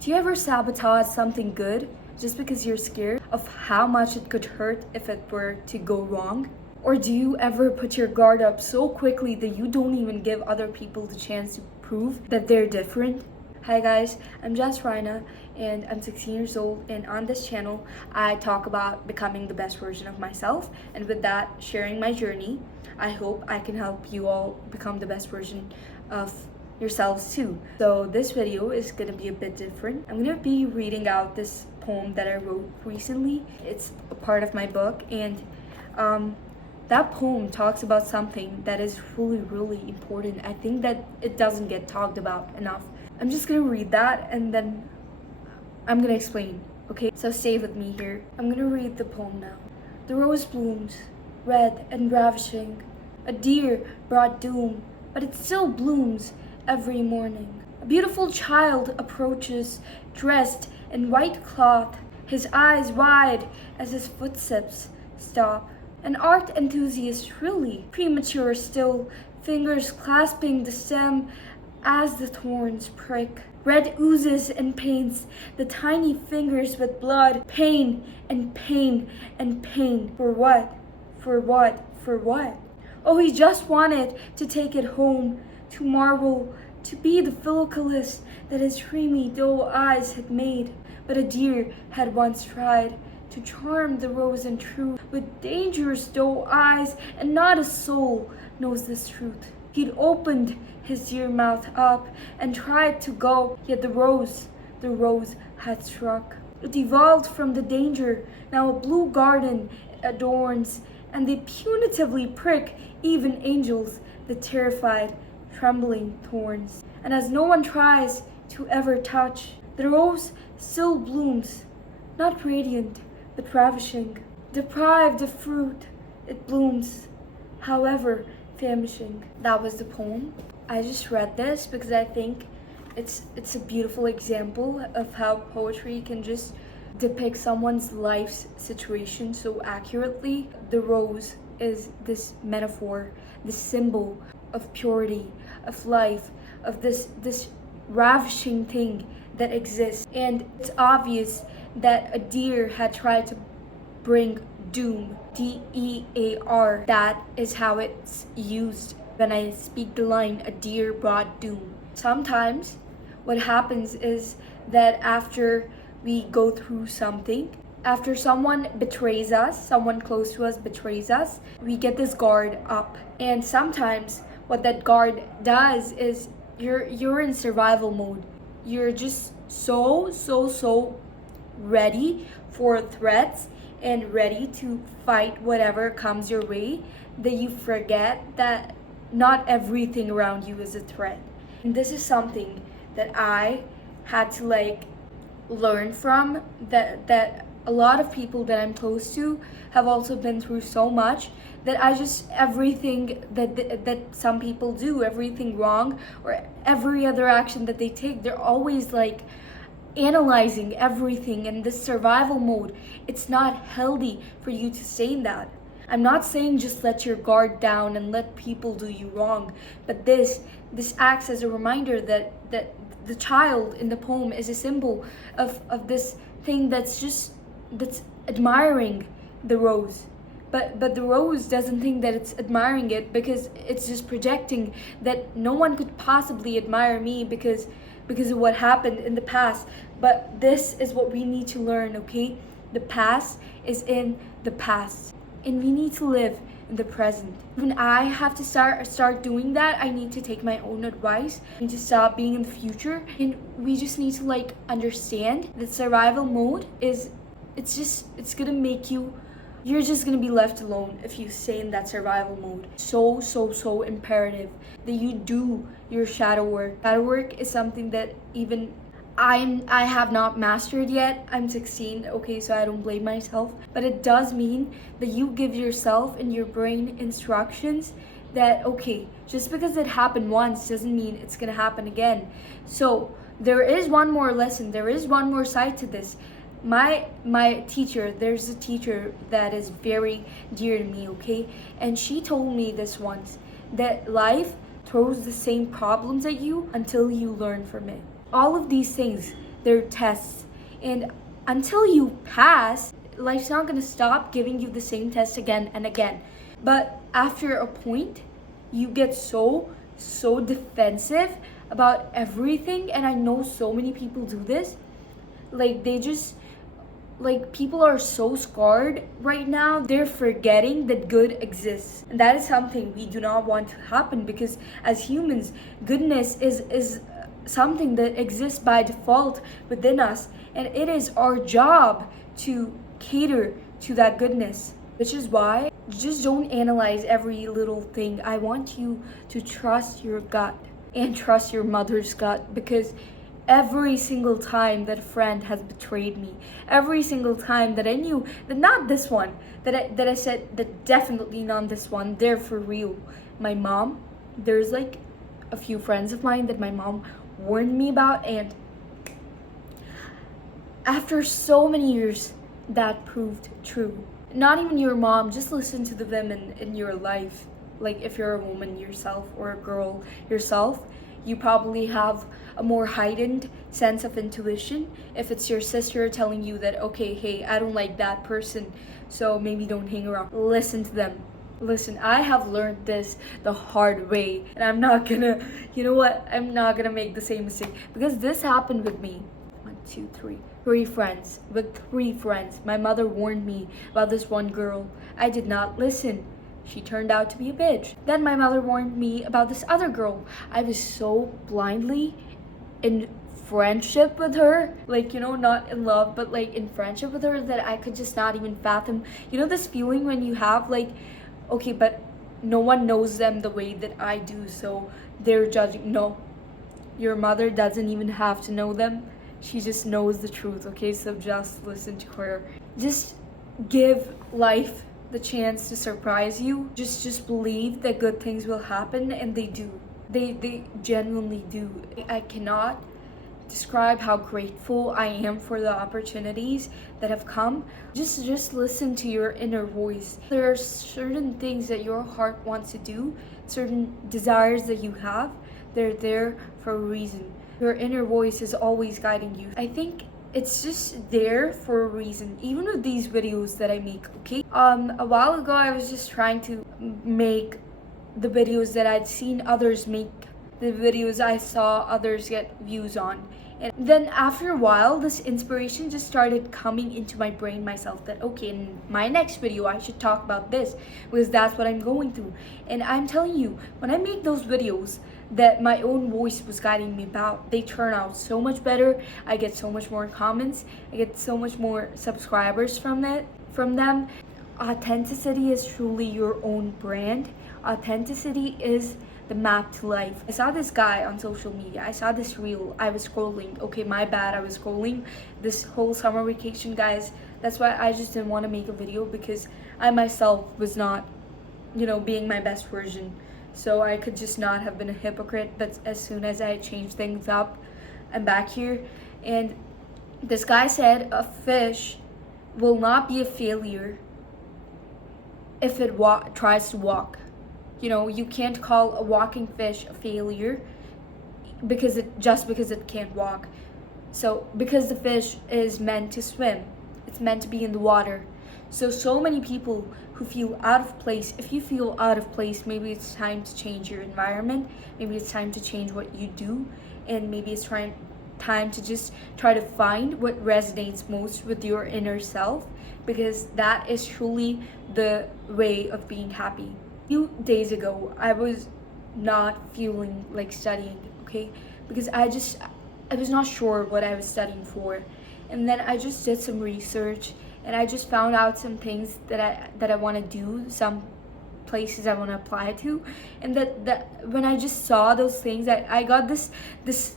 Do you ever sabotage something good just because you're scared of how much it could hurt if it were to go wrong? Or do you ever put your guard up so quickly that you don't even give other people the chance to prove that they're different? Hi guys, I'm Jess Rina and I'm 16 years old, and on this channel I talk about becoming the best version of myself, and with that, sharing my journey. I hope I can help you all become the best version of yourselves too. So this video is gonna be a bit different. I'm gonna be reading out this poem that I wrote recently. It's a part of my book, and that poem talks about something that is really important. I think that it doesn't get talked about enough. I'm just gonna read that and then I'm gonna explain, okay? So stay with me here. I'm gonna read the poem now. The rose blooms, red and ravishing. A deer brought doom, but it still blooms every morning. A beautiful child approaches, dressed in white cloth, his eyes wide as his footsteps stop. An art enthusiast, really premature still, fingers clasping the stem as the thorns prick. Red oozes and paints the tiny fingers with blood. Pain and pain and pain. For what? For what? For what? Oh, he just wanted to take it home, to marvel, to be the philokalist that his dreamy doe eyes had made. But a deer had once tried to charm the rose in truth with dangerous doe eyes, and not a soul knows this truth. He'd opened his dear mouth up and tried to go, yet the rose had struck. It evolved from the danger, now a blue garden adorns, and they punitively prick even angels, the terrified, trembling thorns. And as no one tries to ever touch, the rose still blooms, not radiant, but ravishing. Deprived of fruit, it blooms, however famishing. That was the poem. I just read this because I think it's a beautiful example of how poetry can just depict someone's life's situation so accurately. The rose is this metaphor, this symbol of purity, of life, of this ravishing thing that exists. And it's obvious that a deer had tried to bring doom, D-E-A-R. That is how it's used when I speak the line, a deer brought doom. Sometimes what happens is that after we go through something, after someone betrays us, someone close to us betrays us, we get this guard up. And sometimes what that guard does is you're in survival mode. You're just so ready for threats and ready to fight whatever comes your way that you forget that not everything around you is a threat. And this is something that I had to learn from, that a lot of people that I'm close to have also been through so much that I just, everything that some people do, everything wrong or every other action that they take, they're always analyzing everything in this survival mode. It's not healthy for you to stay in that. I'm not saying just let your guard down and let people do you wrong, but this acts as a reminder that the child in the poem is a symbol of this thing that's admiring the rose. But the rose doesn't think that it's admiring it, because it's just projecting that no one could possibly admire me because of what happened in the past. But this is what we need to learn, okay? The past is in the past, and we need to live in the present. When I have to start doing that, I need to take my own advice. I need to stop being in the future, and we just need to understand that survival mode is, it's gonna make you're just gonna be left alone if you stay in that survival mode. So imperative that you do your shadow work. Shadow work is something that even I have not mastered yet. I'm 16, okay, so I don't blame myself. But it does mean that you give yourself and your brain instructions that, okay, just because it happened once doesn't mean it's gonna happen again. So there is one more lesson, there is one more side to this. My teacher, there's a teacher that is very dear to me, okay? And she told me this once, that life throws the same problems at you until you learn from it. All of these things their tests. And until you pass, life's not gonna stop giving you the same test again and again. But after a point, you get so defensive about everything. And I know so many people do this. Like, they just, like, people are so scarred right now, they're forgetting that good exists. And that is something we do not want to happen, because as humans, goodness is something that exists by default within us, and it is our job to cater to that goodness. Which is why, just don't analyze every little thing. I want you to trust your gut and trust your mother's gut, because every single time that a friend has betrayed me, every single time that I knew that not this one, that I said that definitely not this one, they're for real. My mom, there's like a few friends of mine that my mom warned me about, and after so many years, that proved true. Not even your mom, just listen to the women in your life. Like, if you're a woman yourself or a girl yourself, you probably have a more heightened sense of intuition. If it's your sister telling you that, okay, hey, I don't like that person, so maybe don't hang around, listen to them. Listen, I have learned this the hard way, and I'm not gonna, you know what, I'm not gonna make the same mistake, because this happened with me. 1, 2, 3. With three friends. My mother warned me about this one girl. I did not listen. She turned out to be a bitch. Then my mother warned me about this other girl. I was so blindly in friendship with her, like, you know, not in love, but like in friendship with her, that I could just not even fathom. You know this feeling when you have like, okay, but no one knows them the way that I do, so they're judging. No, your mother doesn't even have to know them. She just knows the truth, okay? So just listen to her. Just give life the chance to surprise you. Just believe that good things will happen, and they do. They genuinely do. I cannot describe how grateful I am for the opportunities that have come. Just listen to your inner voice. There are certain things that your heart wants to do, certain desires that you have. They're there for a reason. Your inner voice is always guiding you. I think it's just there for a reason. Even with these videos that I make, okay? A while ago, I was just trying to make the videos that I'd seen others make, the videos I saw others get views on. And then after a while, this inspiration just started coming into my brain myself, that okay, in my next video I should talk about this, because that's what I'm going through. And I'm telling you, when I make those videos that my own voice was guiding me about, they turn out so much better. I get so much more comments, I get so much more subscribers from them. Authenticity is truly your own brand. Authenticity is the map to life. I saw this guy on social media. I saw this reel. I was scrolling. Okay, my bad. I was scrolling this whole summer vacation, guys. That's why I just didn't want to make a video, because I myself was not, you know, being my best version. So I could just not have been a hypocrite. But as soon as I changed things up, I'm back here. And this guy said a fish will not be a failure if it tries to walk. You know, you can't call a walking fish a failure because it can't walk. So because the fish is meant to swim, it's meant to be in the water. So many people who feel out of place, if you feel out of place, maybe it's time to change your environment, maybe it's time to change what you do, and maybe it's time to just try to find what resonates most with your inner self, because that is truly the way of being happy. Few days ago, I was not feeling like studying, okay? Because I was not sure what I was studying for. And then I just did some research, and I just found out some things that I want to do, some places I want to apply to. And that when I just saw those things, I got this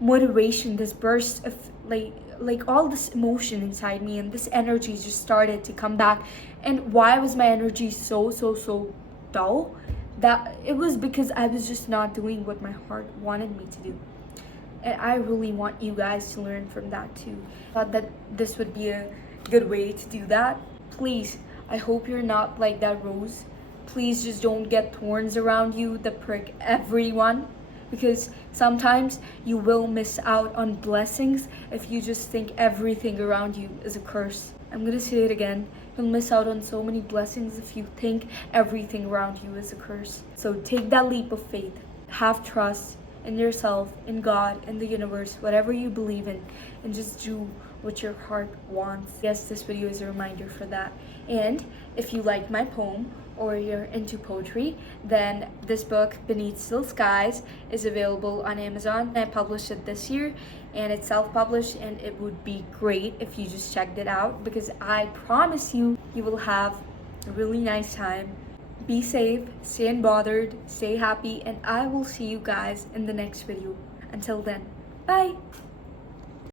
motivation, this burst of like all this emotion inside me, and this energy just started to come back. And why was my energy so dull? That it was because I was just not doing what my heart wanted me to do. And I really want you guys to learn from that too. I thought that this would be a good way to do that. Please, I hope you're not like that rose. Please just don't get thorns around you that prick everyone. because sometimes you will miss out on blessings if you just think everything around you is a curse. I'm gonna say it again. You'll miss out on so many blessings if you think everything around you is a curse. So take that leap of faith. Have trust in yourself, in God, in the universe, whatever you believe in, and just do what your heart wants. Yes, this video is a reminder for that. And if you like my poem or you're into poetry, then this book, Beneath Still Skies, is available on Amazon. I published it this year and it's self-published, and it would be great if you just checked it out, because I promise you, you will have a really nice time. Be safe, stay unbothered, stay happy, and I will see you guys in the next video. Until then, bye!